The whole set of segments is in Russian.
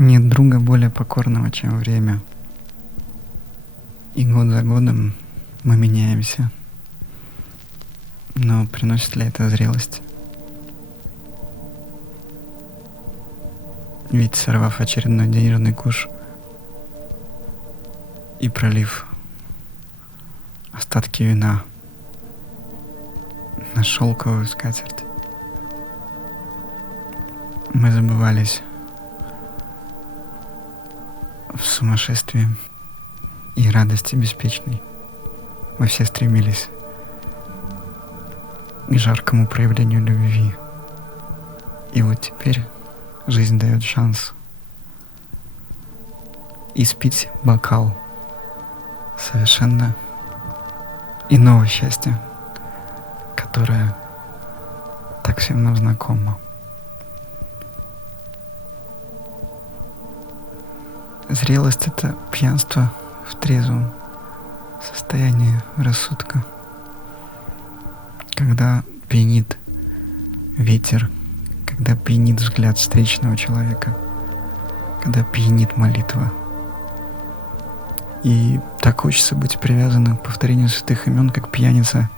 Нет друга более покорного, чем время. И год за годом мы меняемся. Но приносит ли это зрелость? Ведь, сорвав очередной денежный куш и пролив остатки вина на шелковую скатерть, мы забывались в сумасшествии и радости беспечной. Мы все стремились к жаркому проявлению любви. И вот теперь жизнь дает шанс испить бокал совершенно иного счастья, которое так всем нам знакомо. Зрелость — это пьянство в трезвом состоянии рассудка, когда пьянит ветер, когда пьянит взгляд встречного человека, когда пьянит молитва. И так хочется быть привязанным к повторению святых имен, как пьяница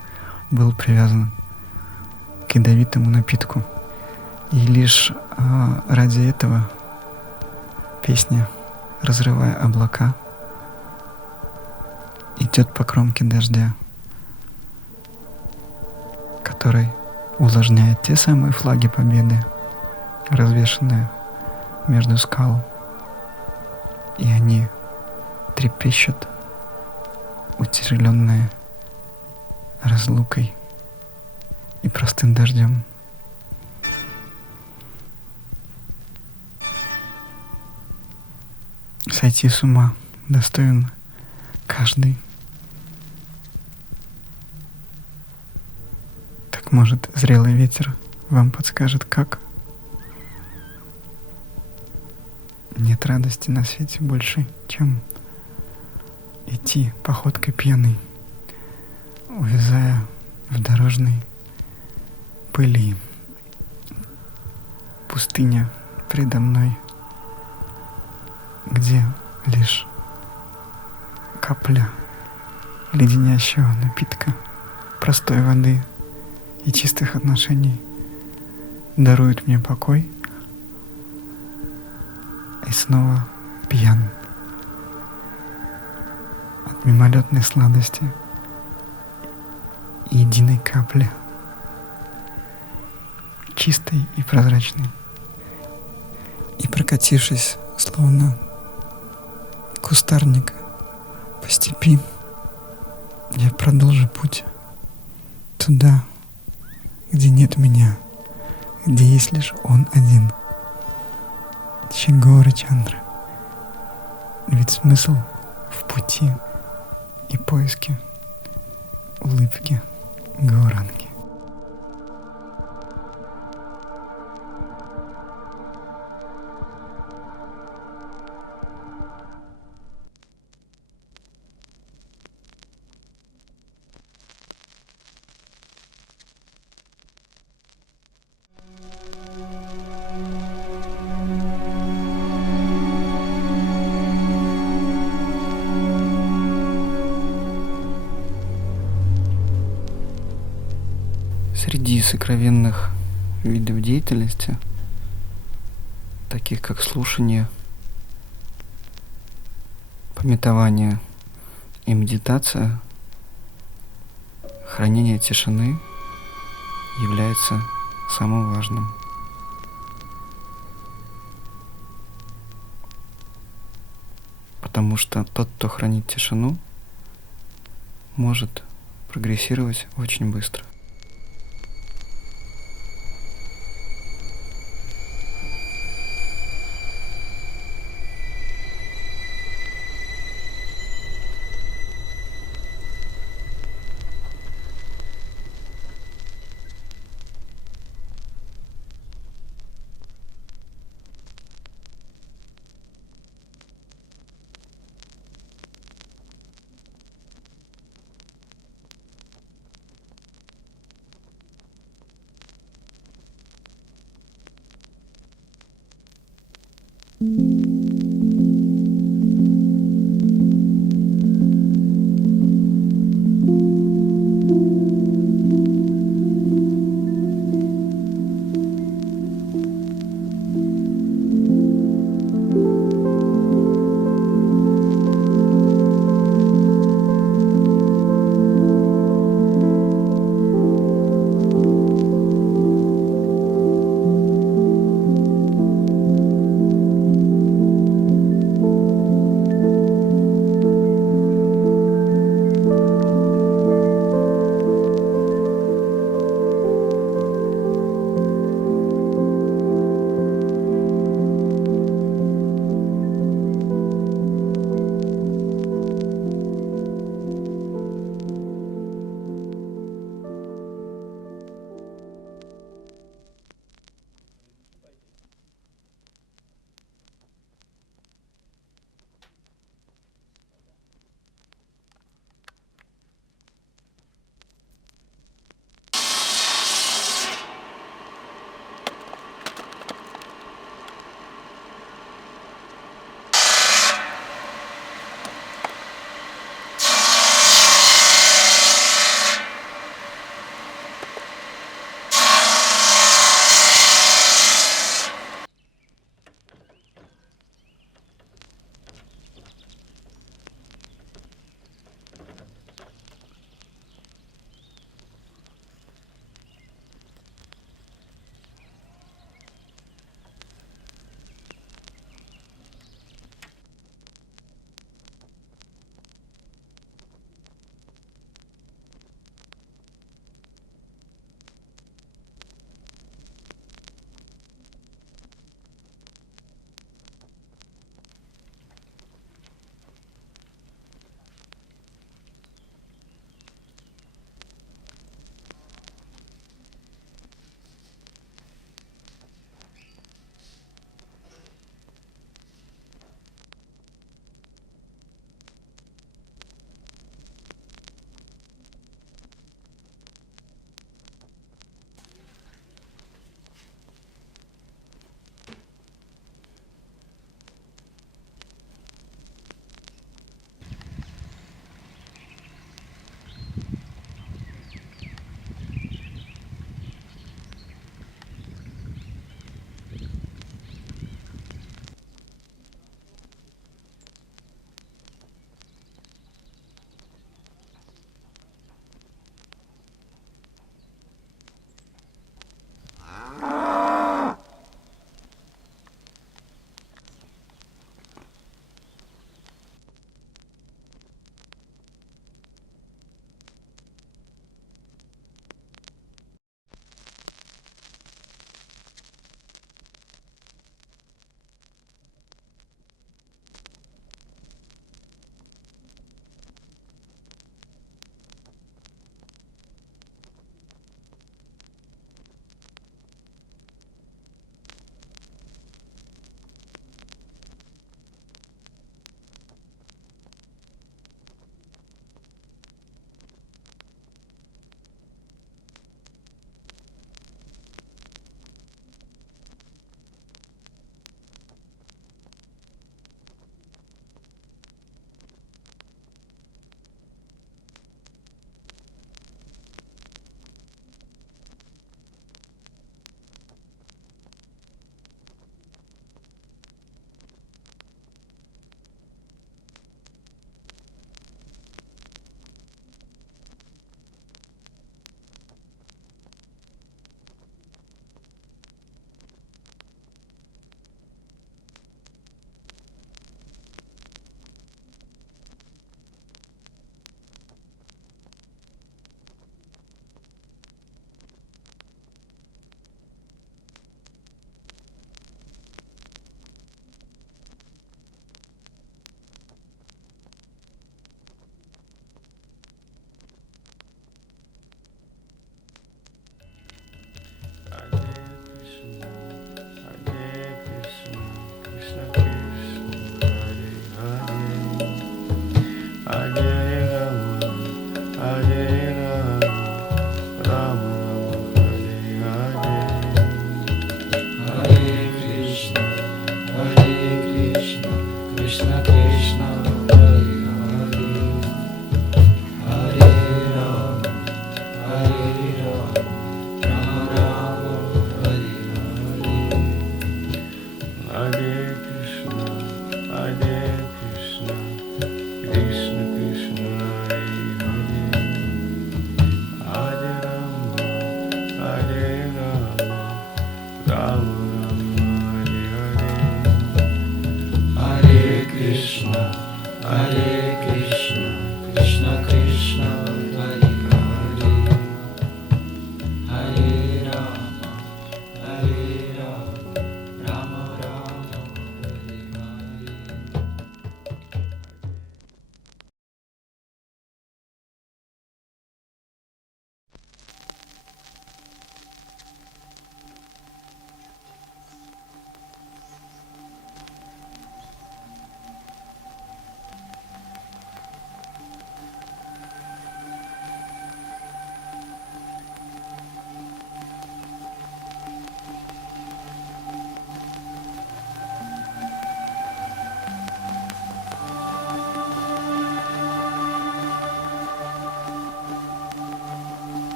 был привязан к ядовитому напитку. И лишь ради этого песня, разрывая облака, идет по кромке дождя, который увлажняет те самые флаги победы, развешанные между скал, и они трепещут, утяжеленные разлукой и простым дождем. Сойти с ума достоин каждый. Так, может, зрелый ветер вам подскажет, как? Нет радости на свете больше, чем идти походкой пьяной, увязая в дорожной пыли. Пустыня предо мной, где лишь капля леденящего напитка, простой воды и чистых отношений дарует мне покой, и снова пьян от мимолетной сладости и единой капли, чистой и прозрачной. И прокатившись, словно кустарник по степи, я продолжу путь туда, где нет меня, где есть лишь он один. Чигора Чандра. Ведь смысл в пути и поиске улыбки Гауранги. Среди сокровенных видов деятельности, таких как слушание, памятование и медитация, хранение тишины является самым важным. Потому что тот, кто хранит тишину, может прогрессировать очень быстро.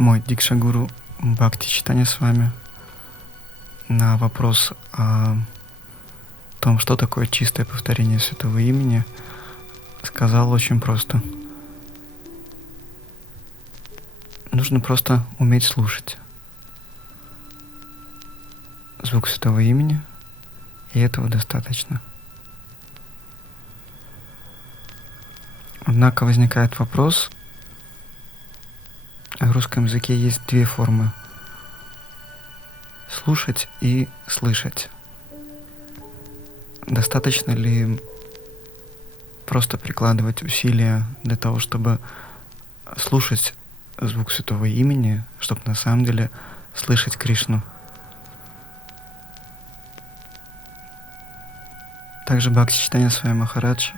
Мой Дикшагуру Бхакти Чайтанья с вами. На вопрос о том, что такое чистое повторение святого имени, сказал очень просто. Нужно просто уметь слушать звук святого имени, и этого достаточно. Однако возникает вопрос, в русском языке есть две формы: слушать и слышать. Достаточно ли просто прикладывать усилия для того, чтобы слушать звук святого имени, чтобы на самом деле слышать Кришну? Также Бхакти Чайтанья Свами Махарадж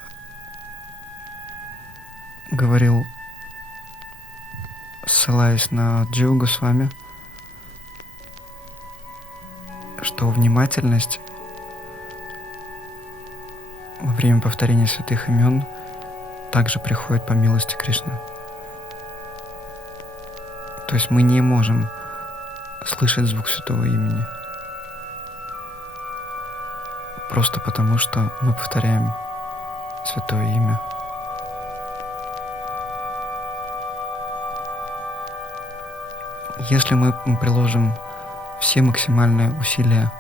говорил, ссылаясь на Дживу Госвами, что внимательность во время повторения святых имен также приходит по милости Кришны. То есть мы не можем слышать звук святого имени просто потому, что мы повторяем святое имя. Если мы приложим все максимальные усилия,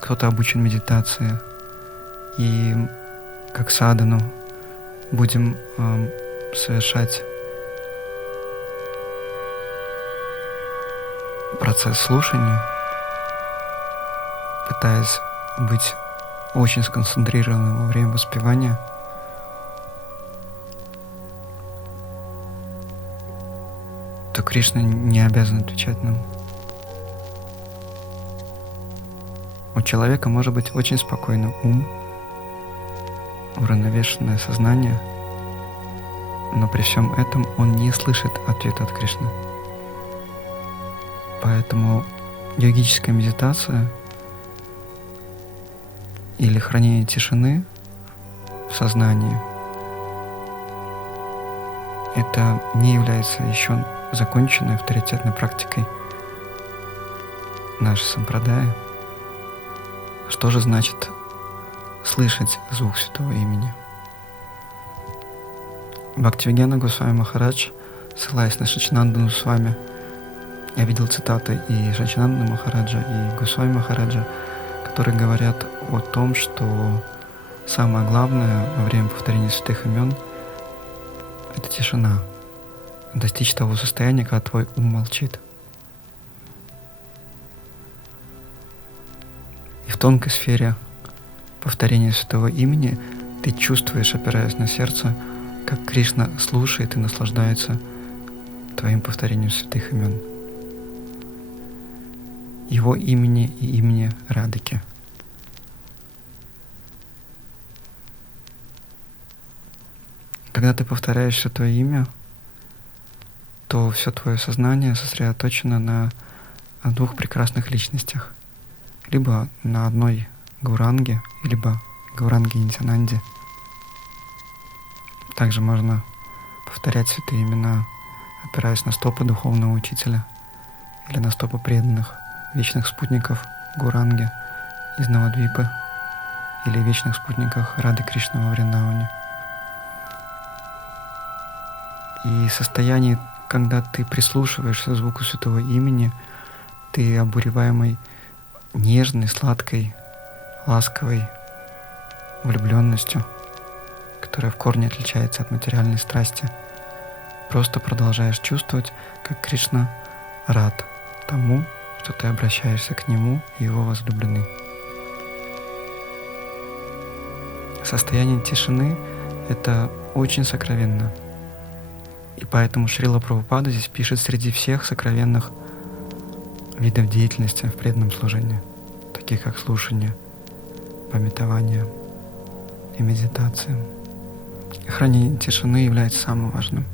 кто-то обучен медитации, и как садану будем совершать процесс слушания, пытаясь быть очень сконцентрированным во время воспевания, то Кришна не обязан отвечать нам. У человека может быть очень спокойный ум, уравновешенное сознание, но при всем этом он не слышит ответа от Кришны. Поэтому йогическая медитация или хранение тишины в сознании — это не является еще законченной авторитетной практикой нашей сампрадая. Что же значит слышать звук святого имени? Бхактивигьяна Госвами Махарадж, ссылаясь на Шачинандану с вами, я видел цитаты и Шачинандана Махараджа, и Госвами Махараджа, которые говорят о том, что самое главное во время повторения святых имен — это тишина. Достичь того состояния, когда твой ум молчит. И в тонкой сфере повторения святого имени ты чувствуешь, опираясь на сердце, как Кришна слушает и наслаждается твоим повторением святых имен, его имени и имени Радхики. Когда ты повторяешь святое имя, то все твое сознание сосредоточено на двух прекрасных личностях. Либо на одной Гауранге, либо Гауранге Нитьянанде. Также можно повторять святые имена, опираясь на стопы духовного учителя или на стопы преданных, вечных спутников Гауранги из Навадвипы или вечных спутников Рады Кришны во Вриндаване. И состояние, когда ты прислушиваешься к звуку святого имени, ты обуреваемый нежной, сладкой, ласковой влюбленностью, которая в корне отличается от материальной страсти. Просто продолжаешь чувствовать, как Кришна рад тому, что ты обращаешься к Нему и Его возлюбленный. Состояние тишины — это очень сокровенно. И поэтому Шрила Прабхупада здесь пишет среди всех сокровенных видов деятельности в преданном служении, таких как слушание, памятование и медитация. Хранение тишины является самым важным.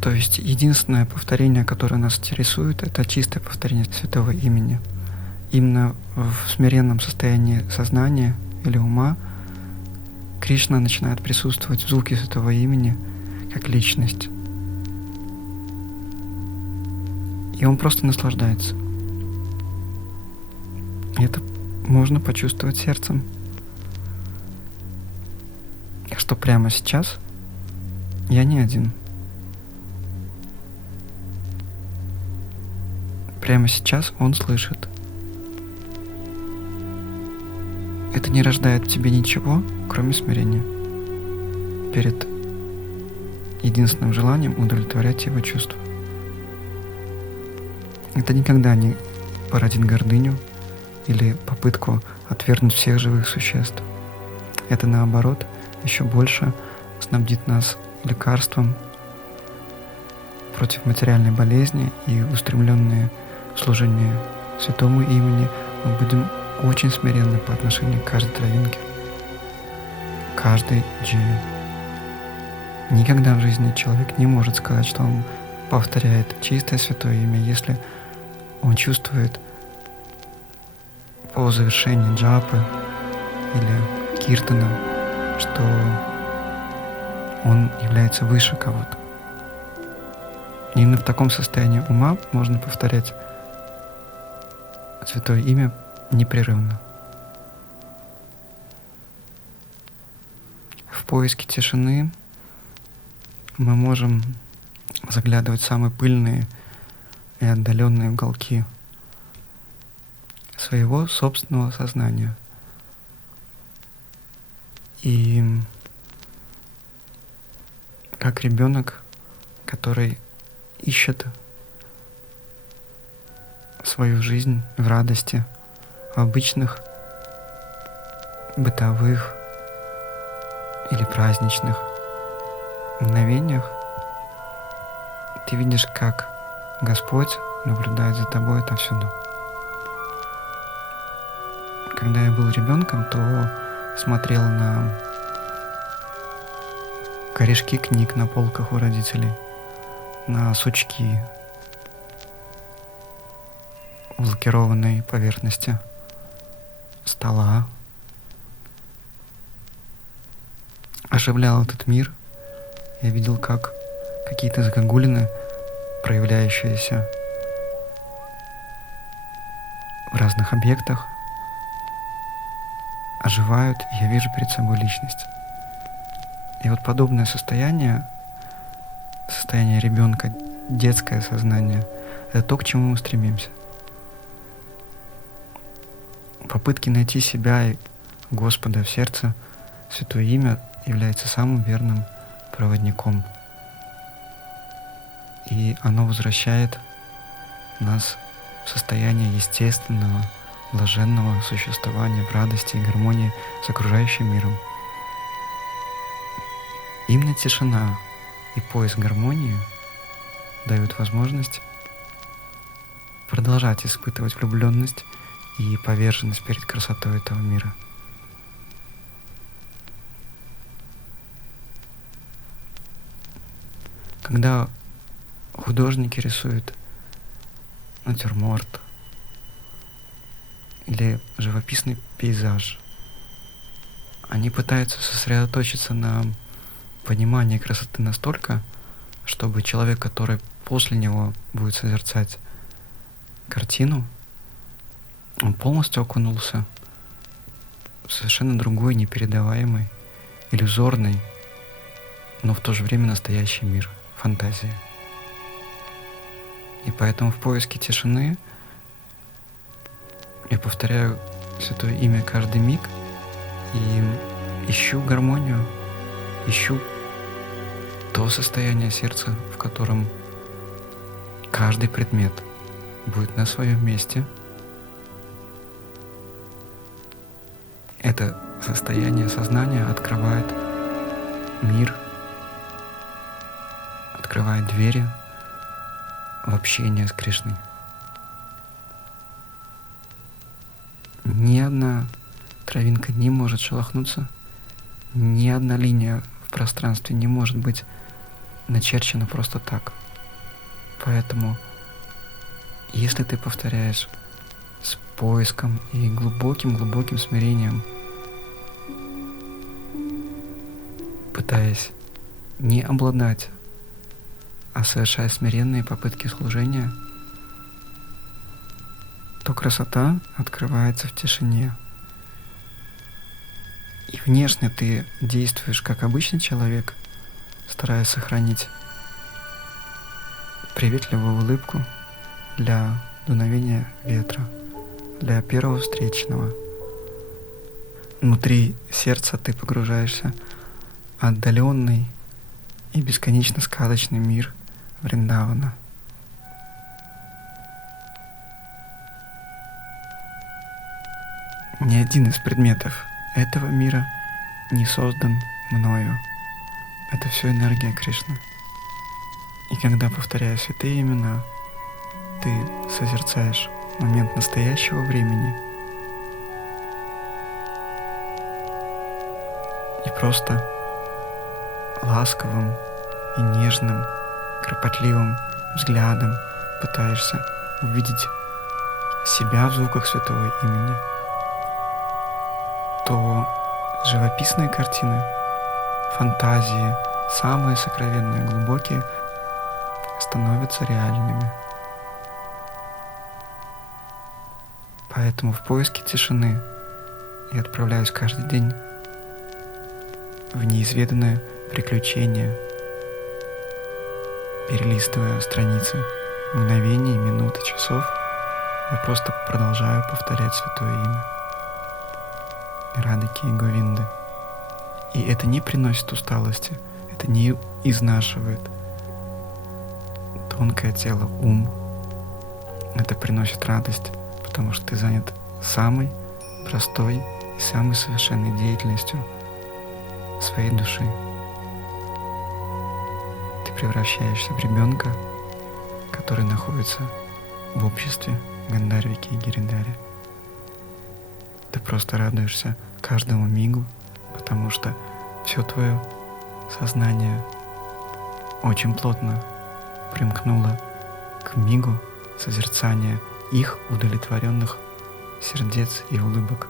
То есть единственное повторение, которое нас интересует, это чистое повторение святого имени. Именно в смиренном состоянии сознания или ума Кришна начинает присутствовать в звуке святого имени, как личность. И он просто наслаждается. И это можно почувствовать сердцем. Что прямо сейчас я не один. Прямо сейчас он слышит. Это не рождает в тебе ничего, кроме смирения перед единственным желанием удовлетворять его чувства. Это никогда не породит гордыню или попытку отвергнуть всех живых существ. Это, наоборот, еще больше снабдит нас лекарством против материальной болезни, и устремленные в служение святому имени мы будем очень смиренны по отношению к каждой травинке, каждой дживе. Никогда в жизни человек не может сказать, что он повторяет чистое святое имя, если он чувствует по завершении джапы или киртана, что он является выше кого-то. Именно в таком состоянии ума можно повторять святое имя непрерывно. В поиске тишины мы можем заглядывать в самые пыльные и отдаленные уголки своего собственного сознания. И как ребенок, который ищет свою жизнь в радости, в обычных бытовых или праздничных мгновениях, ты видишь, как Господь наблюдает за тобой отовсюду. Когда я был ребенком, то смотрел на корешки книг на полках у родителей, на сучки в лакированной поверхности стола. Оживлял этот мир. Я видел, как какие-то загогулины, проявляющиеся в разных объектах, оживают, и я вижу перед собой личность. И вот подобное состояние ребенка, детское сознание, это то, к чему мы стремимся. Попытки найти себя и Господа в сердце, Святое Имя является самым верным проводником. И оно возвращает нас в состояние естественного, блаженного существования в радости и гармонии с окружающим миром. Именно тишина и поиск гармонии дают возможность продолжать испытывать влюбленность и поверженность перед красотой этого мира. Когда художники рисуют натюрморт или живописный пейзаж, они пытаются сосредоточиться на понимании красоты настолько, чтобы человек, который после него будет созерцать картину, он полностью окунулся в совершенно другой, непередаваемый, иллюзорный, но в то же время настоящий мир, фантазия. И поэтому в поиске тишины я повторяю Святое Имя каждый миг и ищу гармонию, ищу то состояние сердца, в котором каждый предмет будет на своем месте. Это состояние сознания открывает мир, открывает двери в общение с Кришной. Ни одна травинка не может шелохнуться, ни одна линия в пространстве не может быть начерчена просто так. Поэтому, если ты повторяешь с поиском и глубоким смирением, пытаясь не обладать, а совершать смиренные попытки служения, то красота открывается в тишине. И внешне ты действуешь как обычный человек, стараясь сохранить приветливую улыбку для дуновения ветра, для первого встречного. Внутри сердца ты погружаешься в отдаленный и бесконечно сказочный мир Вриндавана. Ни один из предметов этого мира не создан мною. Это все энергия Кришны. И когда, повторяя святые имена, ты созерцаешь момент настоящего времени и просто ласковым и нежным, кропотливым взглядом пытаешься увидеть себя в звуках святого имени, то живописные картины, фантазии, самые сокровенные, глубокие, становятся реальными. Поэтому в поиске тишины я отправляюсь каждый день в неизведанное приключение, перелистывая страницы мгновений, минут и часов, я просто продолжаю повторять святое имя Радхи и Говинды. И это не приносит усталости, это не изнашивает тонкое тело, ум. Это приносит радость, потому что ты занят самой простой и самой совершенной деятельностью своей души. Ты превращаешься в ребенка, который находится в обществе Гандарвики и Гиридари. Ты просто радуешься каждому мигу, потому что все твое сознание очень плотно примкнуло к мигу созерцания их удовлетворенных сердец и улыбок.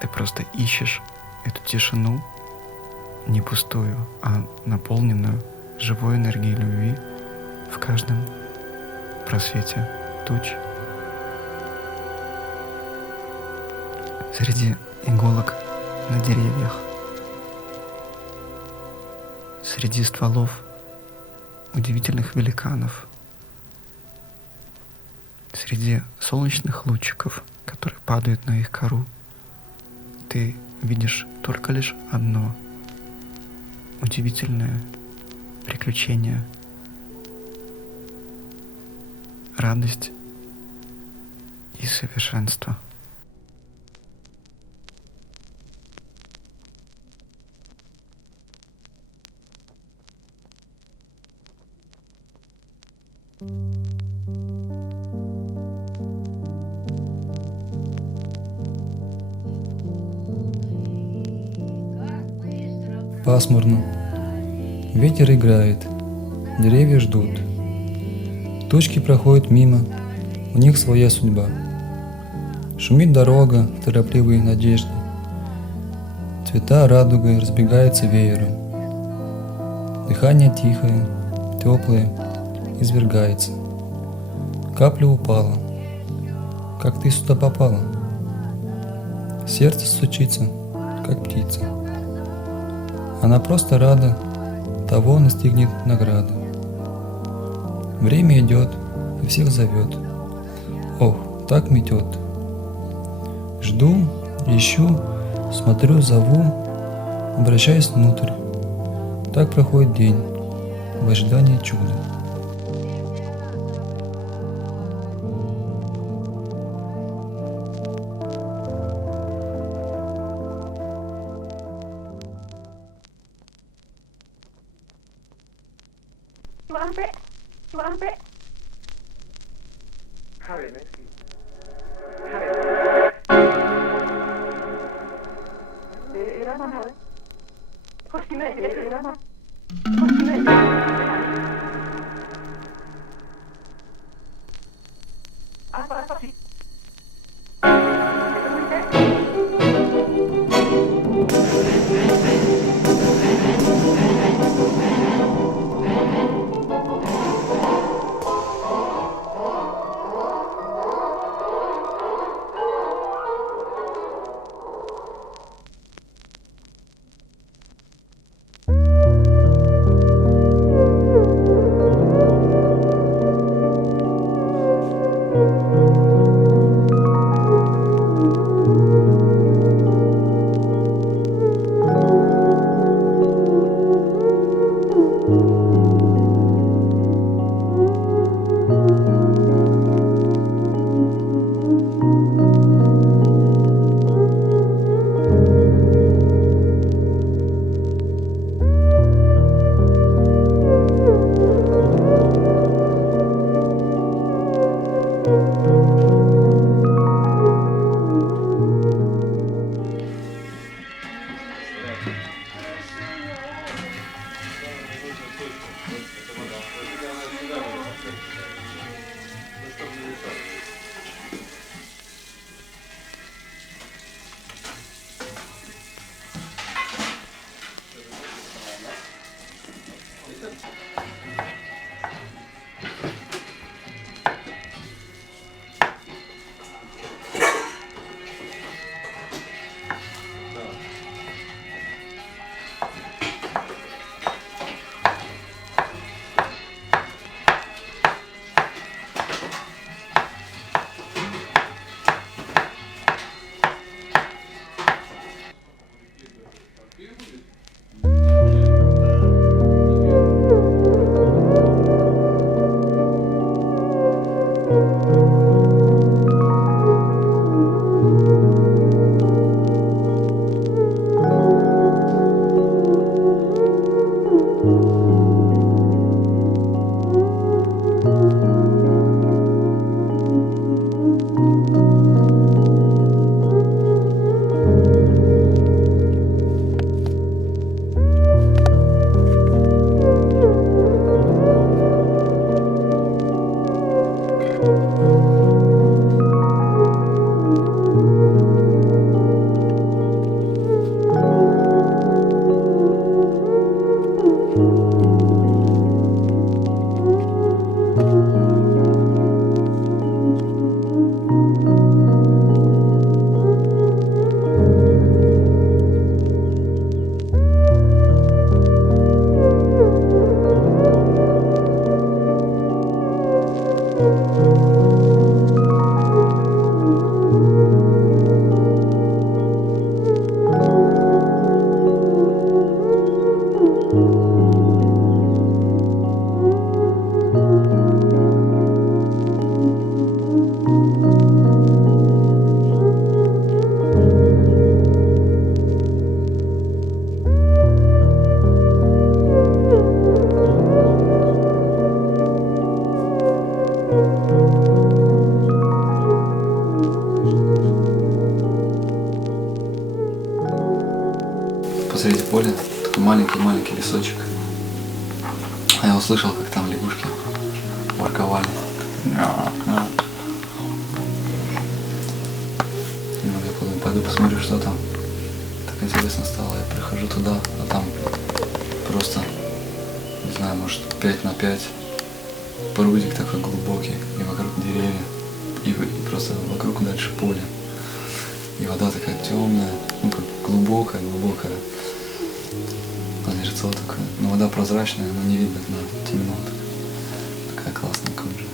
Ты просто ищешь эту тишину не пустую, а наполненную живой энергией любви в каждом просвете туч. Среди иголок на деревьях, среди стволов удивительных великанов, среди солнечных лучиков, которые падают на их кору, ты видишь только лишь одно удивительное приключение, радость и совершенство. Пасмурно. Ветер играет, деревья ждут. Тучки проходят мимо, у них своя судьба. Шумит дорога в торопливой надежде. Цвета радугой разбегаются веером. Дыхание тихое, теплое, извергается. Капля упала. Как ты сюда попала? Сердце стучится, как птица. Она просто рада, того настигнет награда. Время идет и всех зовет. Ох, так метет. Жду, ищу, смотрю, зову, обращаюсь внутрь. Так проходит день в ожидании чуда. посреди поля, такой маленький-маленький лесочек. А я услышал, как там лягушки ворковали. И вот я подумал, пойду посмотрю, что там. Так интересно стало, я прихожу туда, а там просто, не знаю, может 5 на 5 прудик такой глубокий, и вокруг деревья, и просто вокруг дальше поле. И вода такая темная, ну как глубокая. Озерцо такое. Но вода прозрачная, но не видно дна, темно. Такая классная кунжа.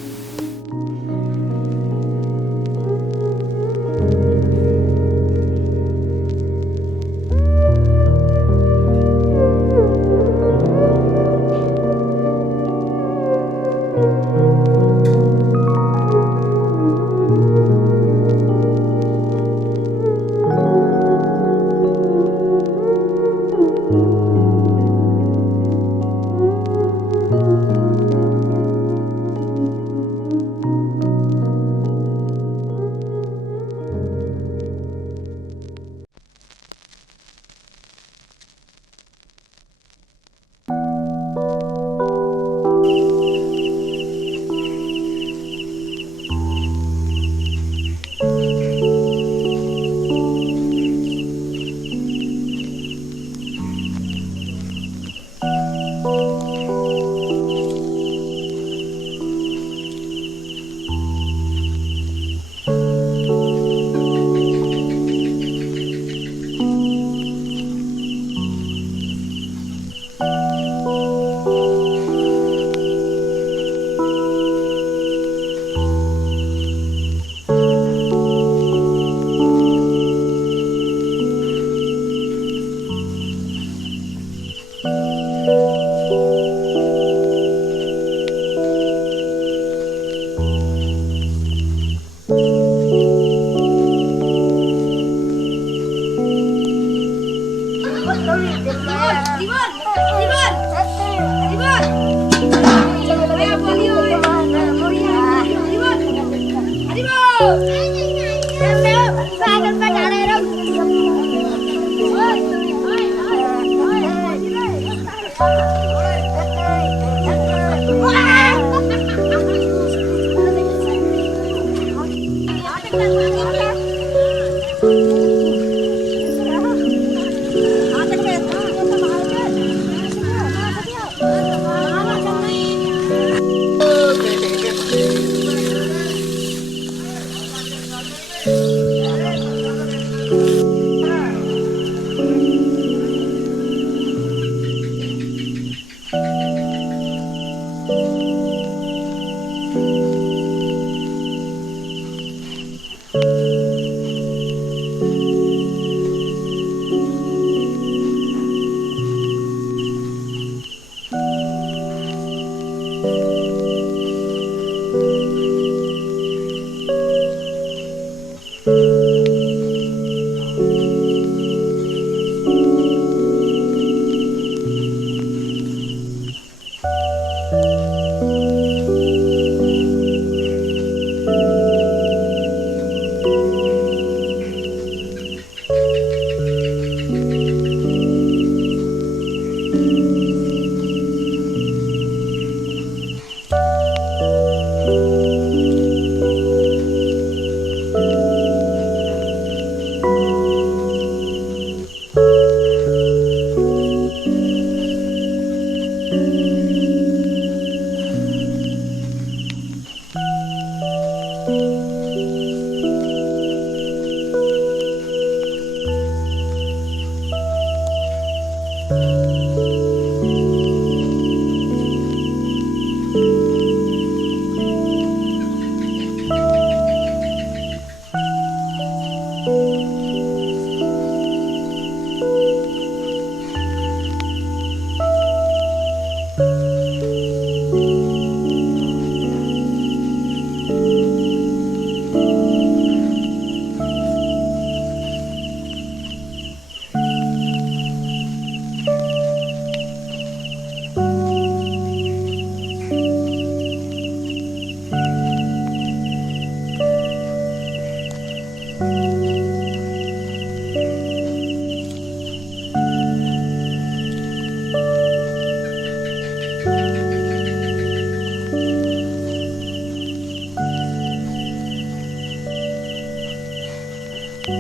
Я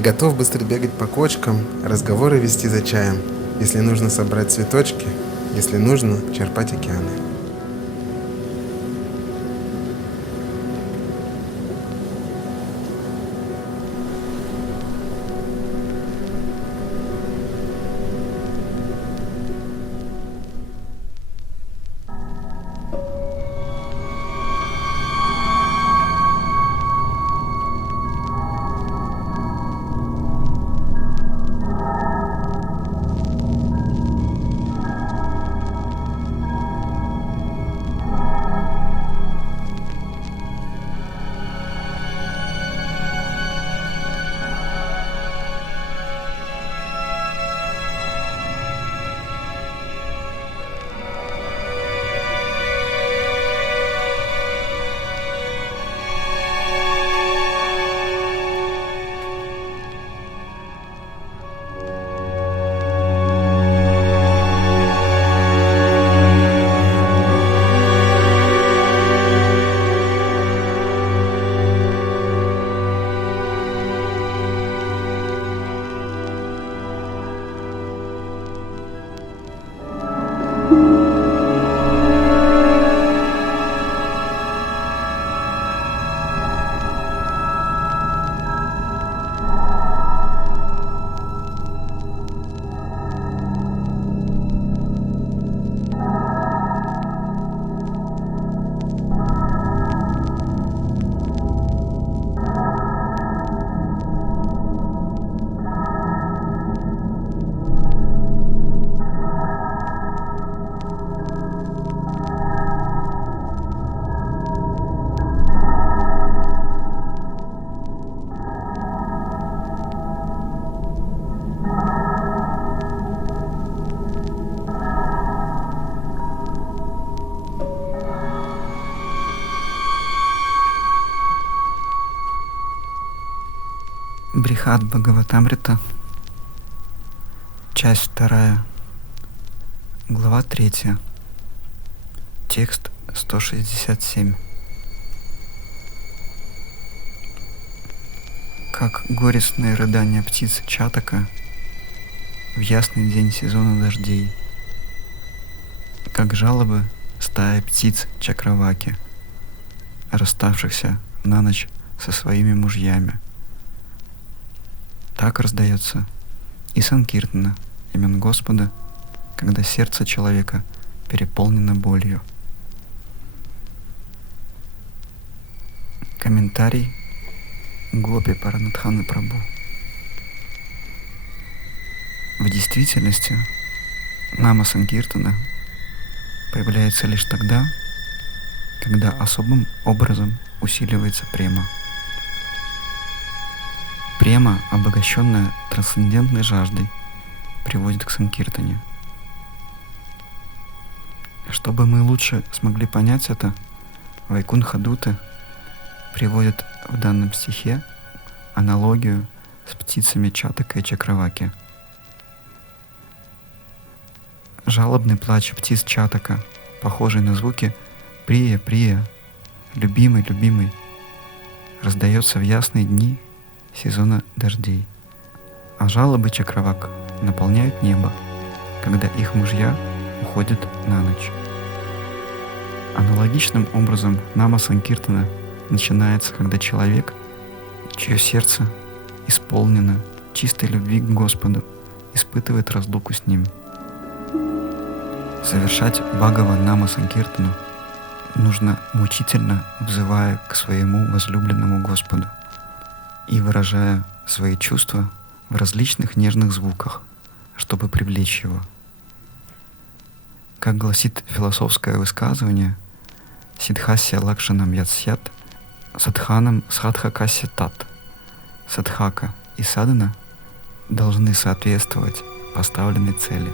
готов быстро бегать по кочкам, разговоры вести за чаем. Если нужно собрать цветочки, если нужно черпать океаны. Брихад Бхагаватамрита, часть 2, глава 3, текст 167. Как горестные рыдания птиц Чатака в ясный день сезона дождей, как жалобы стаи птиц Чакраваки, расставшихся на ночь со своими мужьями. Так раздается и санкиртана имен Господа, когда сердце человека переполнено болью. Комментарий Гопи Паранатханы Прабху. В действительности нама санкиртана появляется лишь тогда, когда особым образом усиливается према. Према, обогащенная трансцендентной жаждой, приводит к санкиртане. Чтобы мы лучше смогли понять это, Вайкунха-дута приводит в данном стихе аналогию с птицами Чатака и Чакраваки. Жалобный плач птиц Чатака, похожий на звуки «прия, прия», «любимый, любимый», раздается в ясные дни сезона дождей, а жалобы Чакравак наполняют небо, когда их мужья уходят на ночь. Аналогичным образом нама санкиртана начинается, когда человек, чье сердце исполнено чистой любви к Господу, испытывает разлуку с Ним. Совершать Бхагава нама санкиртану нужно мучительно, взывая к своему возлюбленному Господу и выражая свои чувства в различных нежных звуках, чтобы привлечь его. Как гласит философское высказывание, Сидхасья лакшанам ятсят, садханам садхакасья тат. Садхака и садхана должны соответствовать поставленной цели.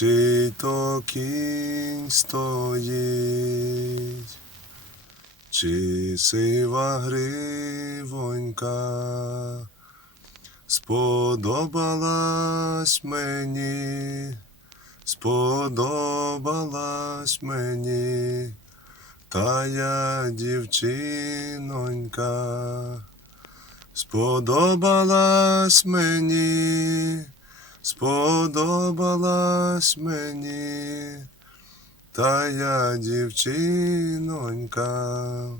чий то кінь стоїть, чи сива гривонька сподобалась мені, сподобалась мені, тая дівчинонька, сподобалась мені, сподобалась мені, тая дівчинонька.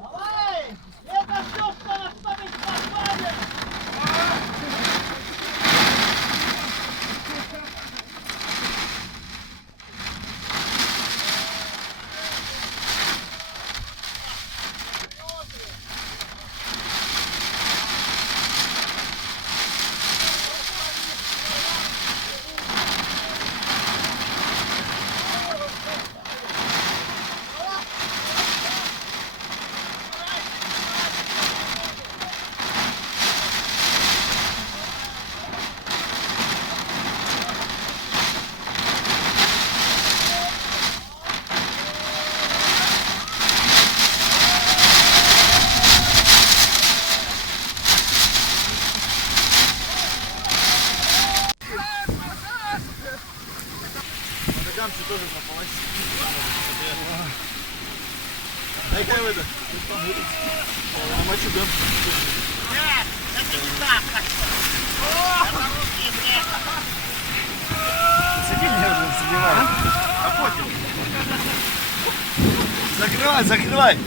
Давай! Это все, что оставить послание! Закрывай, закрывай!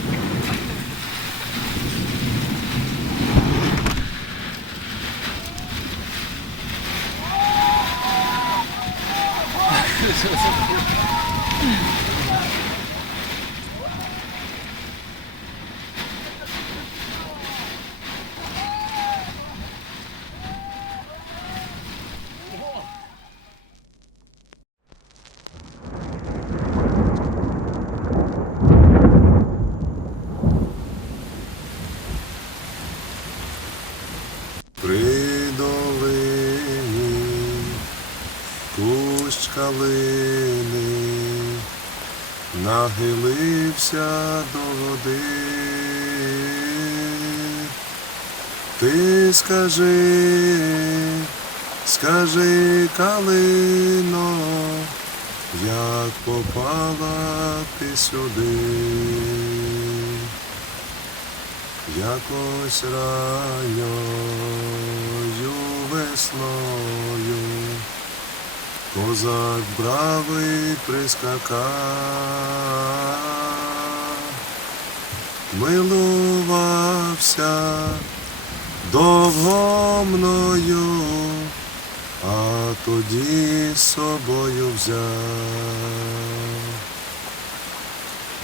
При долині кущ калини нахилився до води. Ти скажи, скажи, калино, як попала ти сюди? Якось ранньою весною козак бравий прискакав, милувався довго мною, а тоді з собою взяв.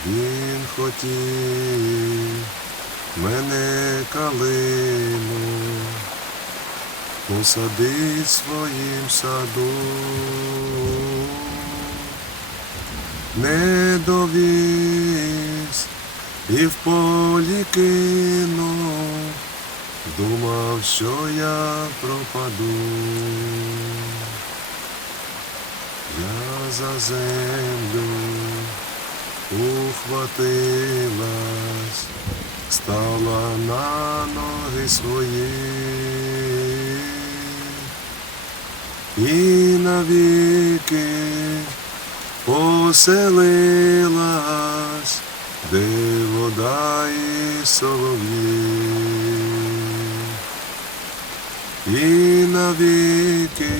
Він хотів мене калину посадить в своїм саду, не довіз і в полі кинув, думав, що я пропаду. Я за землю ухватилась, стала на ноги свої і навіки поселилась, де вода і солов'ї, і навіки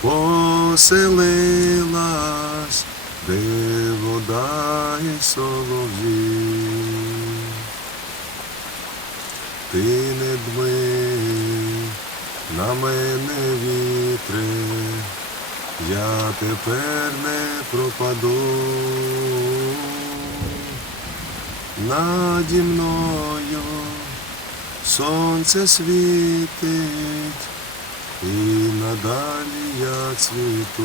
поселилась, де вода і солов'ї. Ти не дми на мене, вітре, я тепер не пропаду. наді мною сонце світить, і надалі я цвіту.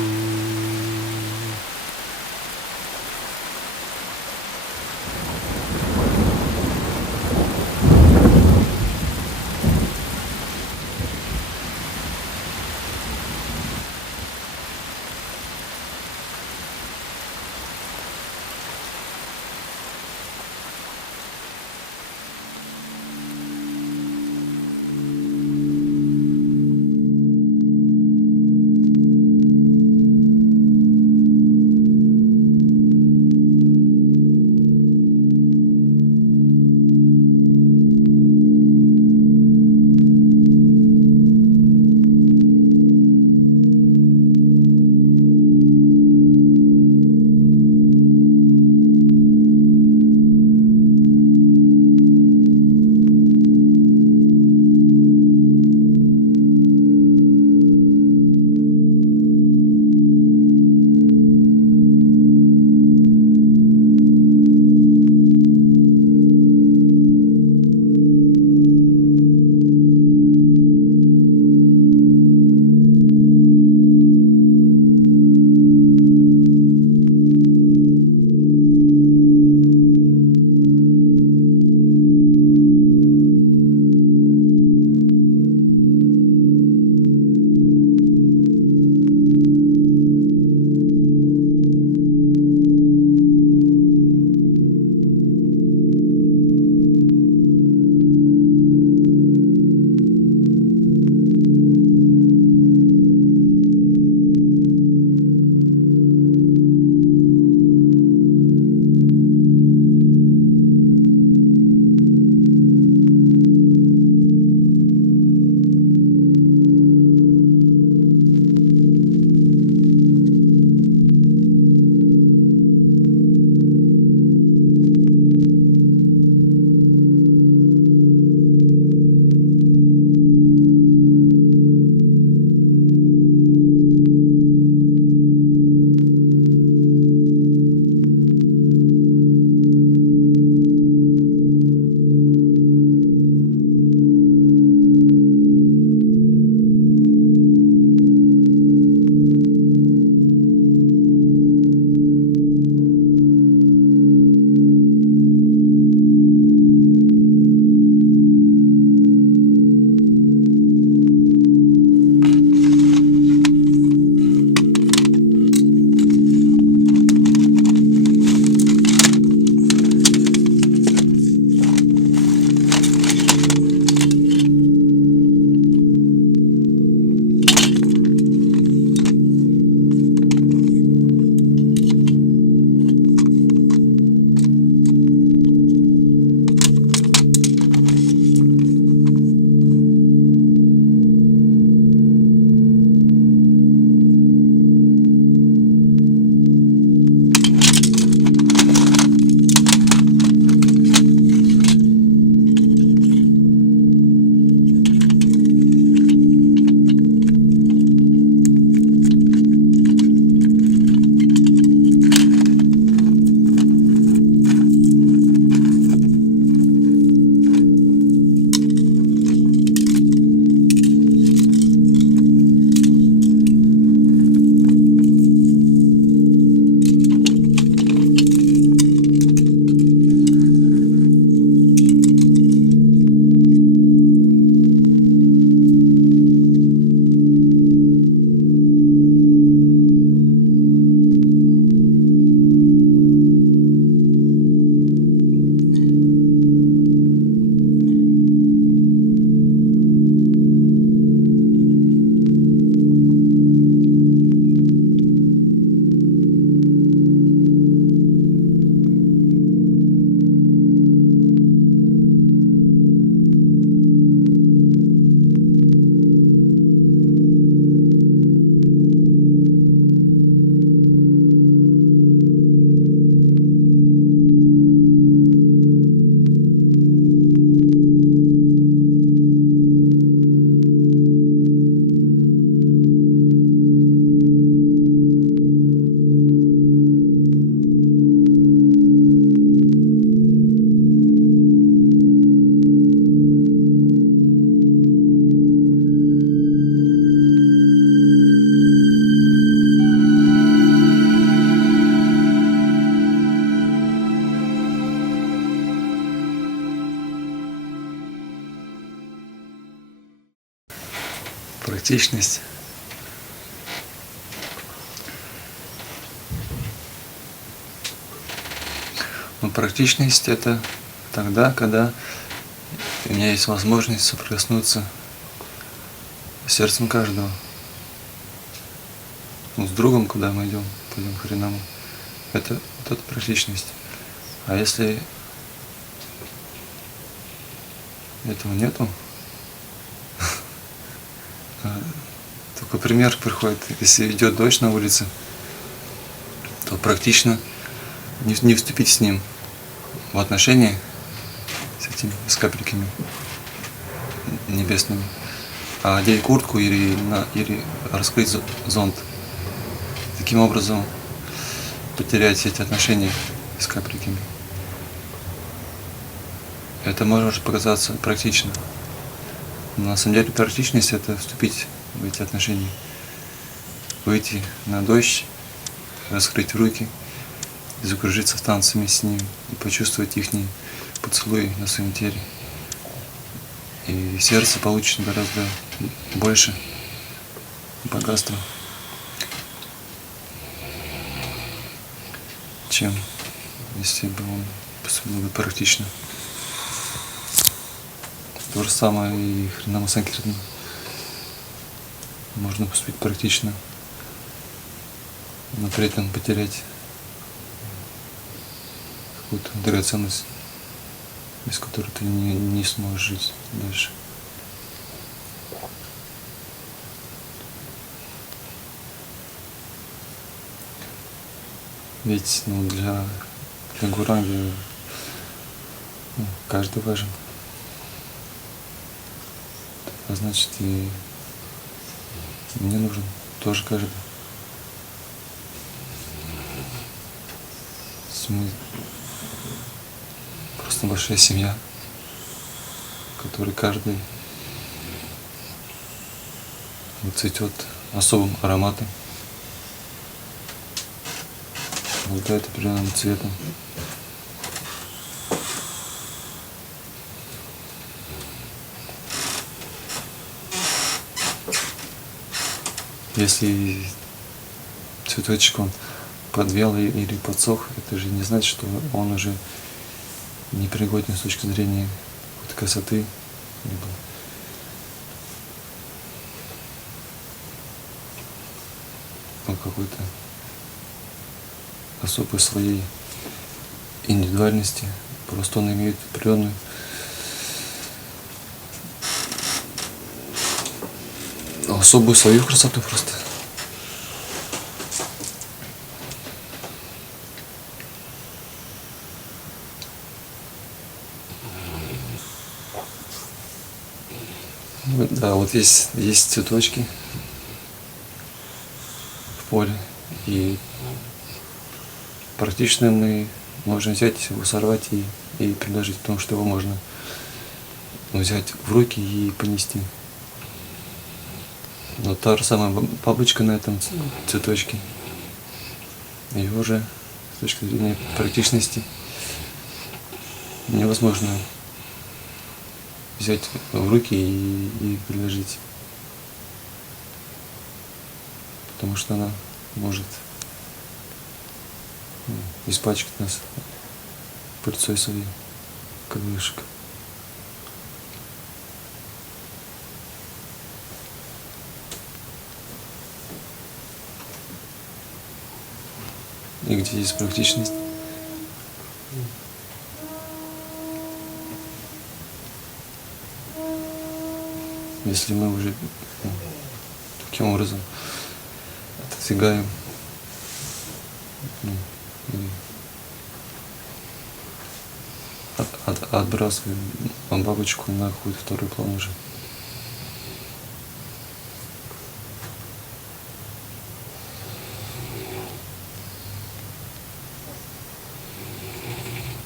Практичность. Но практичность это тогда, когда у меня есть возможность соприкоснуться с сердцем каждого. Ну, с другом, куда мы идем, пойдем к хренам. Это вот эта практичность. А если этого нету, только пример приходит. Если идет дождь на улице, то практично не вступить с ним в отношения с капельками небесными, а одеть куртку или раскрыть зонт. Таким образом потерять эти отношения с капельками. Это может показаться практично. Но на самом деле практичность это вступить в эти отношения. Выйти на дождь, раскрыть руки, закружиться в танцами с ним и почувствовать их поцелуи на своем теле. И сердце получит гораздо больше богатства, чем если бы он поступил бы практично. То же самое и Хринама Санкиртана. Можно поступить практично, но при этом потерять какую-то драгоценность, без которой ты не сможешь жить дальше. Ведь для гуранги каждый важен. А значит, и мне нужен тоже каждый. Мы просто большая семья, в которой каждый цветет особым ароматом, обладает определенным цветом. Если цветочек он подвял или подсох, это же не значит, что он уже непригоден с точки зрения какой-то красоты, либо какой-то особой своей индивидуальности. Просто он имеет определенную особую свою красоту просто. Да, вот есть цветочки в поле, и практично мы можем взять его, сорвать и предложить, потому что его можно взять в руки и понести. Но та же самая бабочка на этом цветочке, ее уже с точки зрения практичности невозможно взять в руки и предложить, потому что она может испачкать нас пыльцой своей крылышек. И где есть практичность? Если мы уже таким образом отодвигаем или отбрасываем бабочку на какой-то второй план уже.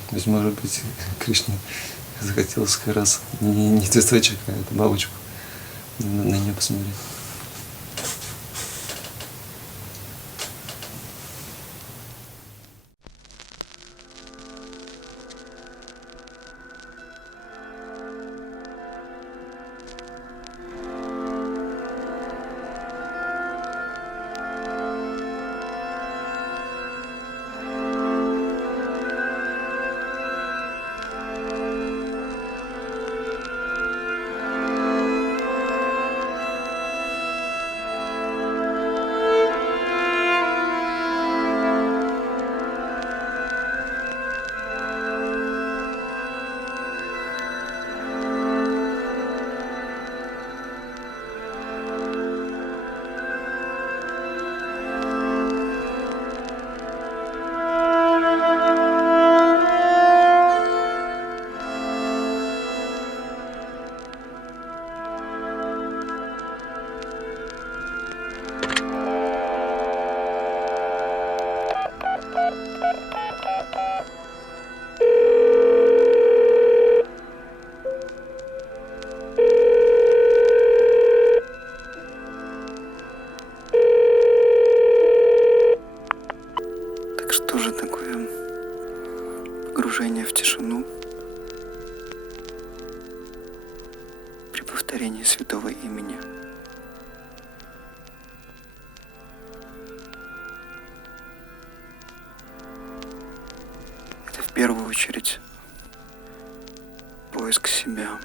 То есть, может быть, Кришне захотелось как раз не цветочек, а эту бабочку на нее посмотреть. святого имени. Это в первую очередь поиск себя.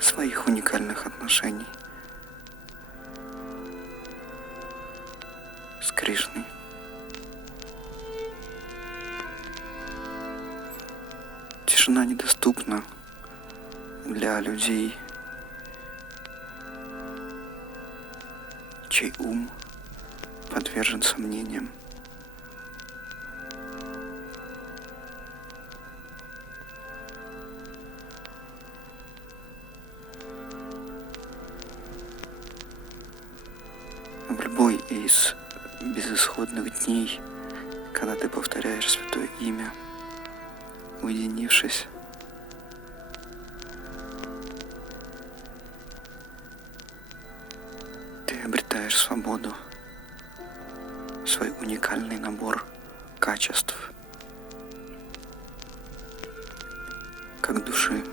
Своих уникальных отношений с Кришной. Тишина недоступна для людей, чей ум подвержен сомнениям. В любой из безысходных дней, когда ты повторяешь святое имя, уединившись, ты обретаешь свободу, свой уникальный набор качеств, как души.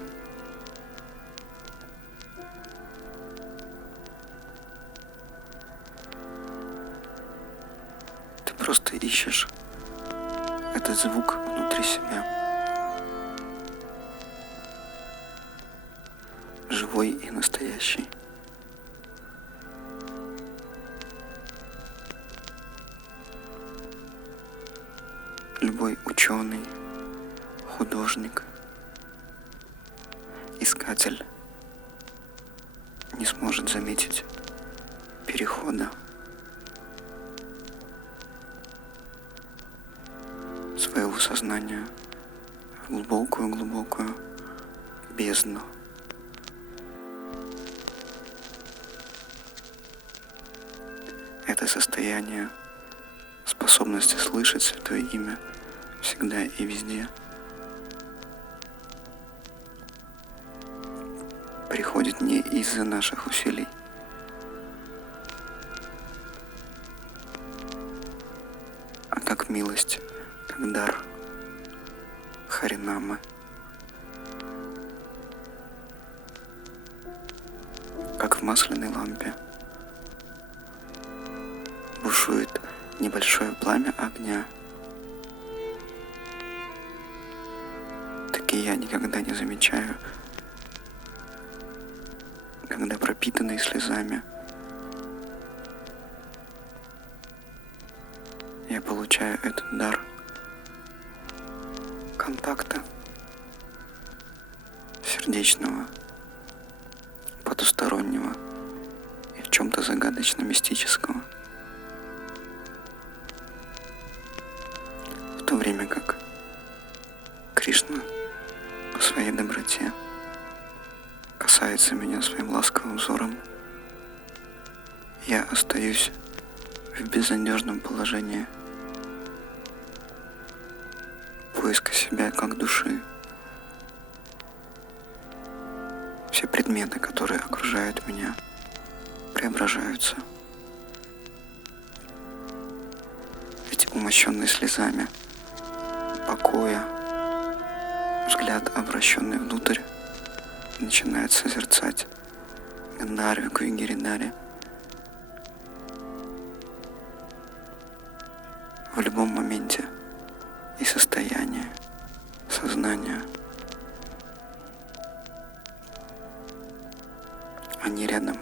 Ты просто ищешь этот звук внутри себя, живой и настоящий. Любой ученый, художник, искатель не сможет заметить перехода своего сознания в глубокую бездну. Это состояние способности слышать святое имя всегда и везде приходит не из-за наших усилий, а как милость, как дар Харинамы, как в масляной лампе бушует небольшое пламя огня. Так и я никогда не замечаю, когда пропитанный слезами я получаю этот дар контакта сердечного, потустороннего и в чем-то загадочно-мистического. В то время как Кришна по своей доброте касается меня своим ласковым взором, я остаюсь в безнадежном положении поиска себя как души. Все предметы, которые окружают меня, преображаются. Ведь умощенный слезами покоя, взгляд, обращенный внутрь, начинает созерцать Гандарвику и Гиридари. В любом моменте и состоянии сознания они рядом.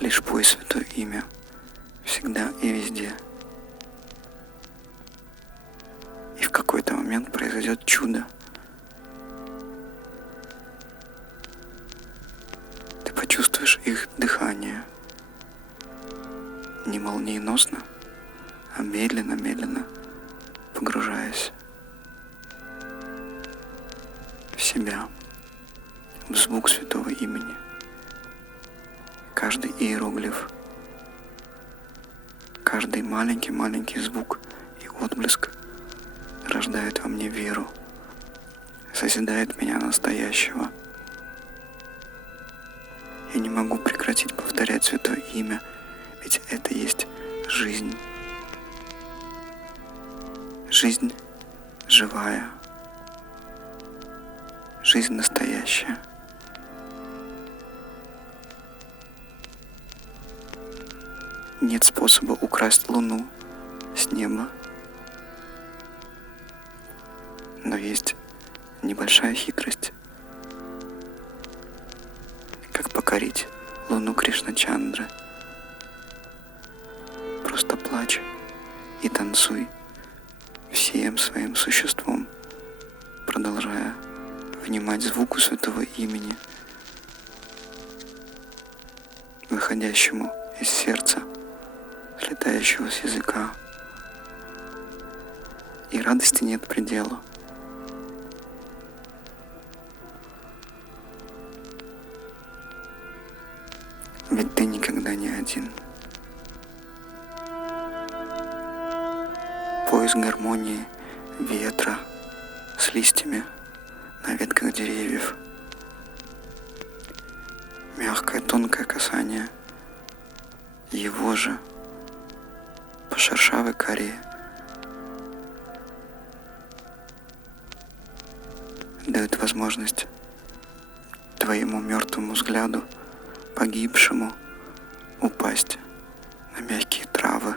Лишь пой святое имя всегда и везде. И в какой-то момент произойдет чудо. Ты почувствуешь их дыхание. Не молниеносно, а медленно погружаясь в себя, в звук святого имени. Каждый иероглиф, каждый маленький звук и отблеск рождает во мне веру, созидает меня настоящего. Я не могу прекратить повторять Святое Имя, ведь это есть жизнь. Жизнь живая, жизнь настоящая. Нет способа украсть Луну с неба, но есть небольшая хитрость. Как покорить Луну Кришначандры? Просто плачь и танцуй всем своим существом, продолжая внимать звуку Святого Имени, выходящему из сердца, слетающего с языка. И радости нет предела. Ведь ты никогда не один. Поиск гармонии ветра с листьями на ветках деревьев. Мягкое, тонкое касание его же по шершавой коре дает возможность твоему мертвому взгляду, погибшему, упасть на мягкие травы.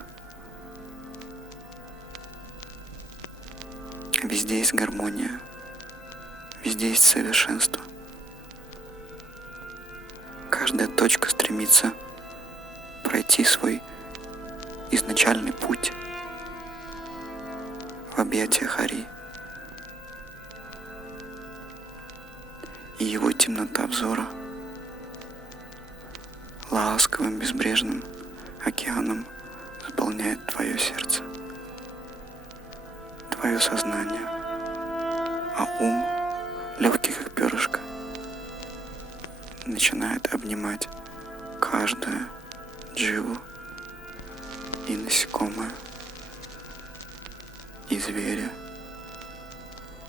Везде есть гармония, везде есть совершенство. Каждая точка стремится пройти свой изначальный путь в объятия Хари. И его темнота взора ласковым безбрежным океаном заполняет твое сердце, твое сознание, а ум, легкий как перышко, начинает обнимать каждую дживу и насекомое, и зверя,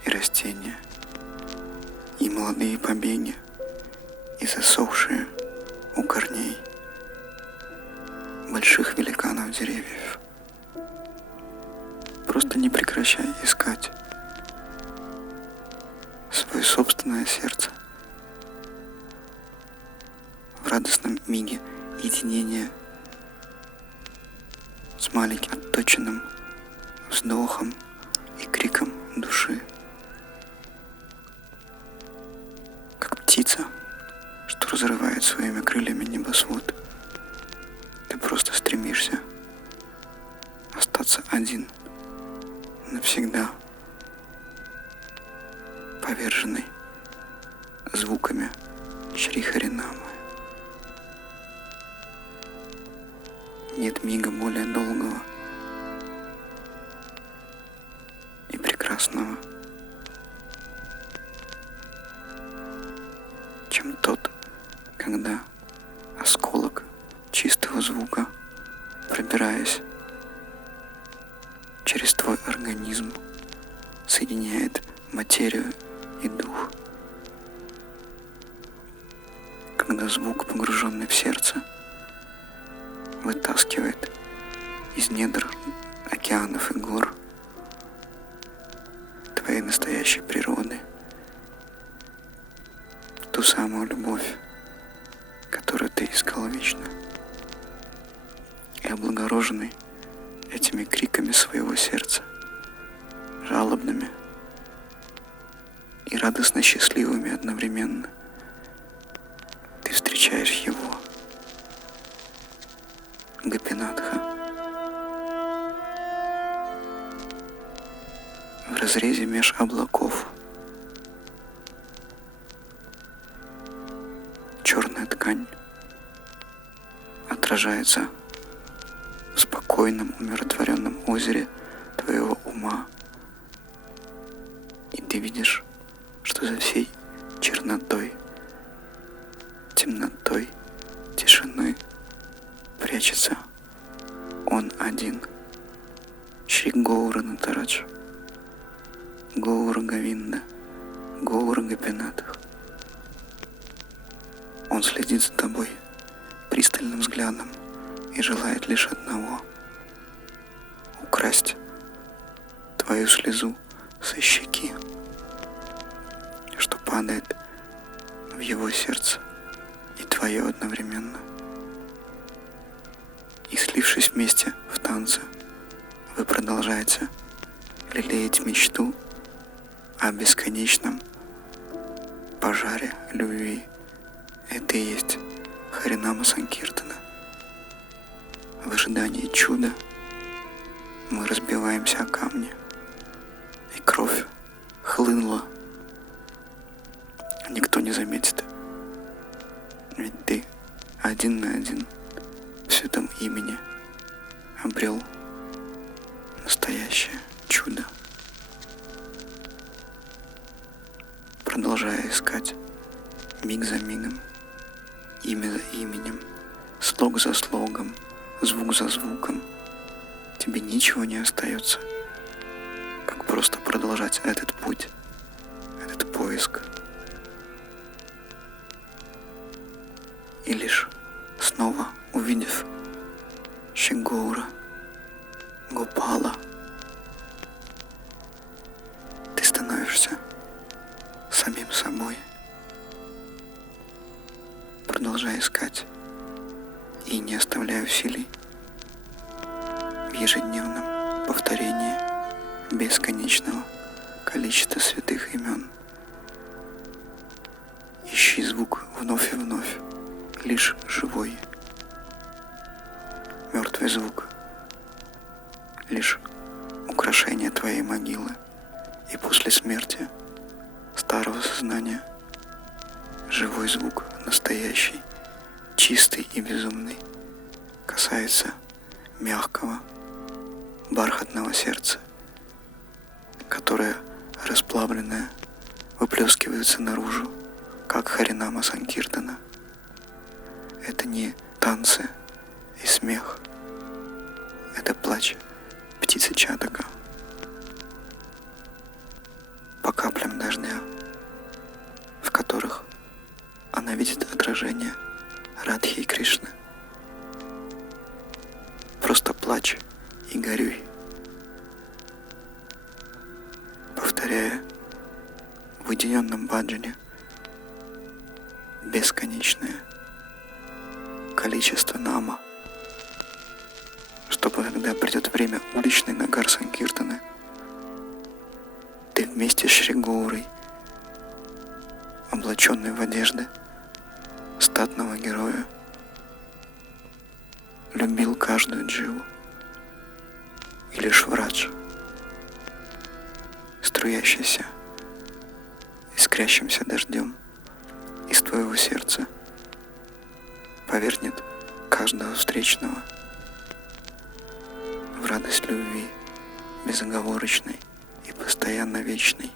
и растения, и молодые побеги, и засохшие у корней больших великанов деревьев. Просто не прекращай искать свое собственное сердце в радостном миге единения с маленьким отточенным вздохом и криком души. Как птица, что разрывает своими крыльями небосвод, ты просто стремишься остаться один навсегда, поверженный звуками Шри Харинамы. Нет мига более долгого и прекрасного, чем тот, когда осколок чистого звука, пробираясь через твой организм, соединяет материю и дух. Когда звук, погруженный в сердце, вытаскивает из недр океанов и гор твоей настоящей природы ту самую любовь, которую ты искал вечно, и облагороженный этими криками своего сердца, жалобными и радостно счастливыми одновременно, ты встречаешь его, Гопинатха, в разрезе меж облаков. Черная ткань отражается в спокойном, умиротворенном озере твоего ума, и ты видишь, что за всей чернотой, темнотой, тишиной прячется он один, Шри Гаура Натарадж, Гаура Говинда, Гаура Гопинатх. Он следит за тобой пристальным взглядом и желает лишь одного — украсть твою слезу со щеки, что падает в его сердце и твое одновременно. И слившись вместе в танце, вы продолжаете лелеять мечту о бесконечном пожаре любви. Это и есть Харинама Санкиртана. В ожидании чуда мы разбиваемся о камни, и кровь хлынула. Никто не заметит, ведь ты один на один в святом имени обрел настоящее чудо. Продолжая искать миг за мигом, имя за именем, слог за слогом, звук за звуком, тебе ничего не остается, как просто продолжать этот путь, этот поиск. И лишь снова увидев Шри-Гаура, Гопала, ты становишься самим собой. Продолжай искать и не оставляй усилий в ежедневном повторении бесконечного количества святых имен. Ищи звук вновь и вновь, лишь живой. Мертвый звук — лишь украшение твоей могилы, и после смерти старого сознания живой звук, настоящий, чистый и безумный, касается мягкого, бархатного сердца, которое, расплавленное, выплескивается наружу, как Харинама Санкиртана. Это не танцы и смех, это плач птицы Чатака по каплям дождя, в которых она видит отражение Радхи и Кришны. Просто плачь и горюй, повторяя в уединенном баджане бесконечное количество нама, чтобы когда придет время уличной Нагар Санкиртаны, ты вместе с Шри-Гаурой, облаченный в одежды статного героя, любил каждую дживу, и лишь врач, струящийся искрящимся дождем из твоего сердца, повернет каждого встречного в радость любви, безоговорочной и постоянно вечной.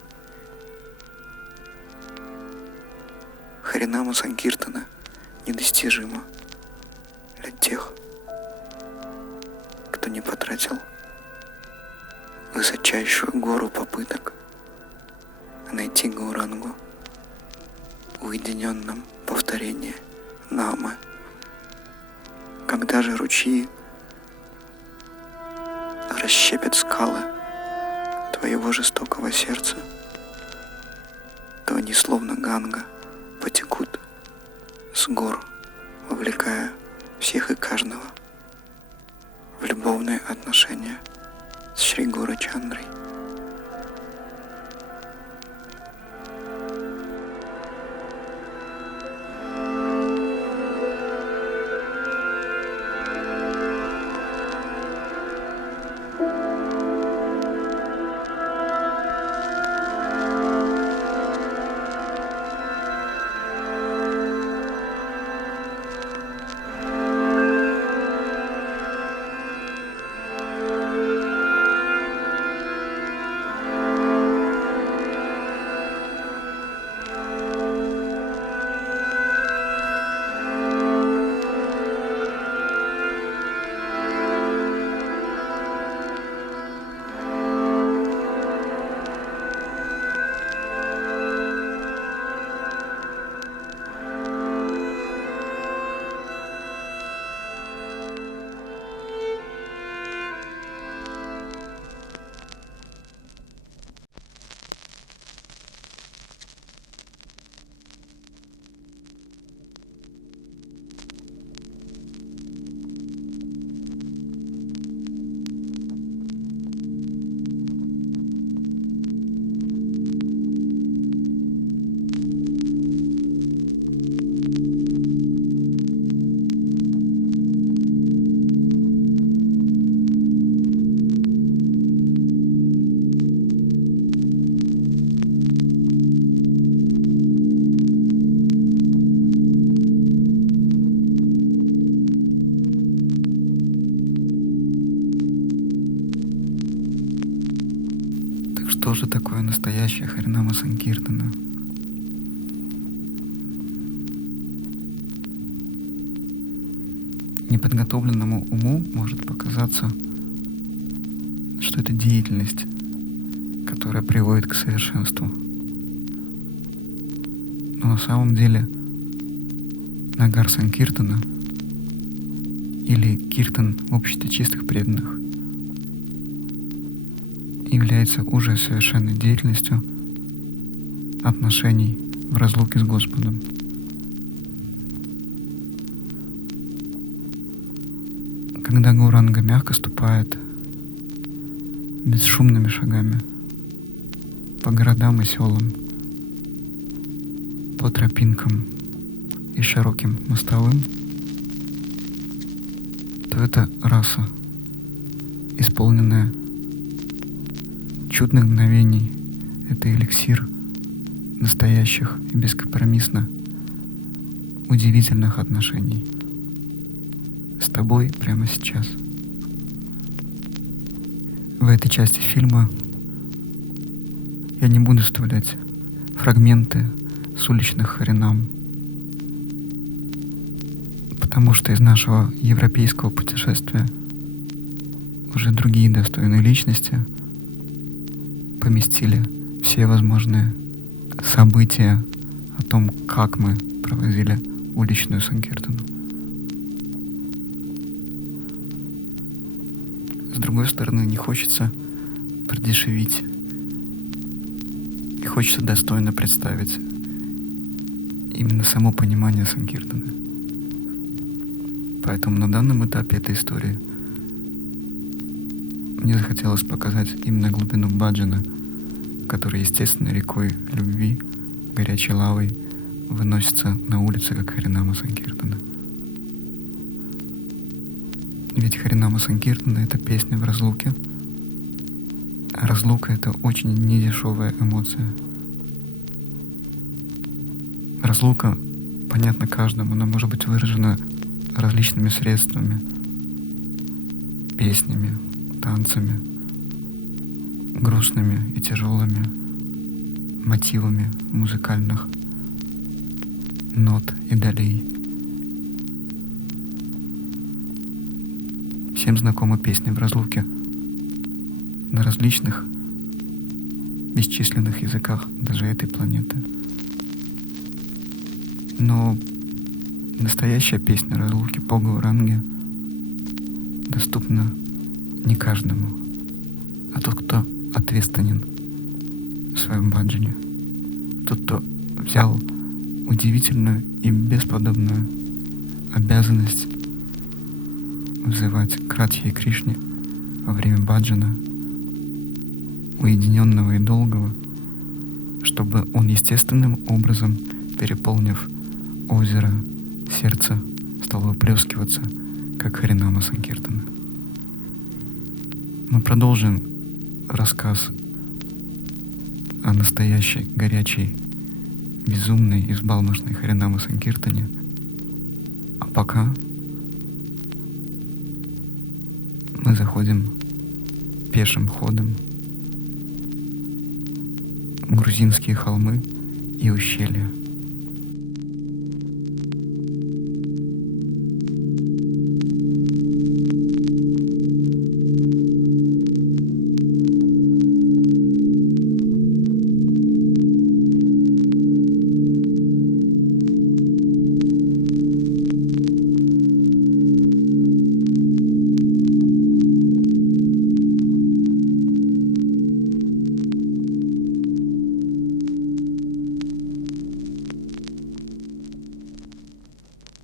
Харинама Санкиртана недостижима для тех, кто не потратил высочайшую гору попыток найти Гаурангу в уединенном повторении намы. Когда же ручьи расщепят скалы твоего жестокого сердца, то они словно Ганга потекут с гор, вовлекая всех и каждого в любовные отношения с Шри Гурачандрой. Что же такое настоящая Харинама Санкиртана? Неподготовленному уму может показаться, что это деятельность, которая приводит к совершенству. Но на самом деле Нагар Санкиртана или Киртан в обществе чистых преданных является уже совершенной деятельностью отношений в разлуке с Господом. Когда Гауранга мягко ступает бесшумными шагами по городам и селам, по тропинкам и широким мостовым, то это раса, исполненная чудных мгновений, это эликсир настоящих и бескомпромиссно удивительных отношений с тобой прямо сейчас. В этой части фильма я не буду вставлять фрагменты с уличных харинам, потому что из нашего европейского путешествия уже другие достойные личности поместили все возможные события о том, как мы проводили уличную Санкиртану. С другой стороны, не хочется продешевить и хочется достойно представить именно само понимание Санкиртаны. Поэтому на данном этапе этой истории мне захотелось показать именно глубину баджана, который естественной рекой любви, горячей лавой выносится на улицы, как Харинама Санкиртана. Ведь Харинама Санкиртана — это песня в разлуке, а разлука — это очень недешевая эмоция. Разлука понятна каждому, она может быть выражена различными средствами, песнями, танцами, грустными и тяжелыми мотивами музыкальных нот и долей. Всем знакомы песни в разлуке на различных бесчисленных языках даже этой планеты. Но настоящая песня разлуки по Гауранге доступна не каждому, а тот, кто ответственен в своем баджане, тот, кто взял удивительную и бесподобную обязанность взывать к Радхе и Кришне во время баджана, уединенного и долгого, чтобы он естественным образом, переполнив озеро, сердце стало выплескиваться, как Харинама Санкиртана. Мы продолжим рассказ о настоящей, горячей, безумной и взбалмошной Харинама Санкиртане. А пока мы заходим пешим ходом в грузинские холмы и ущелья.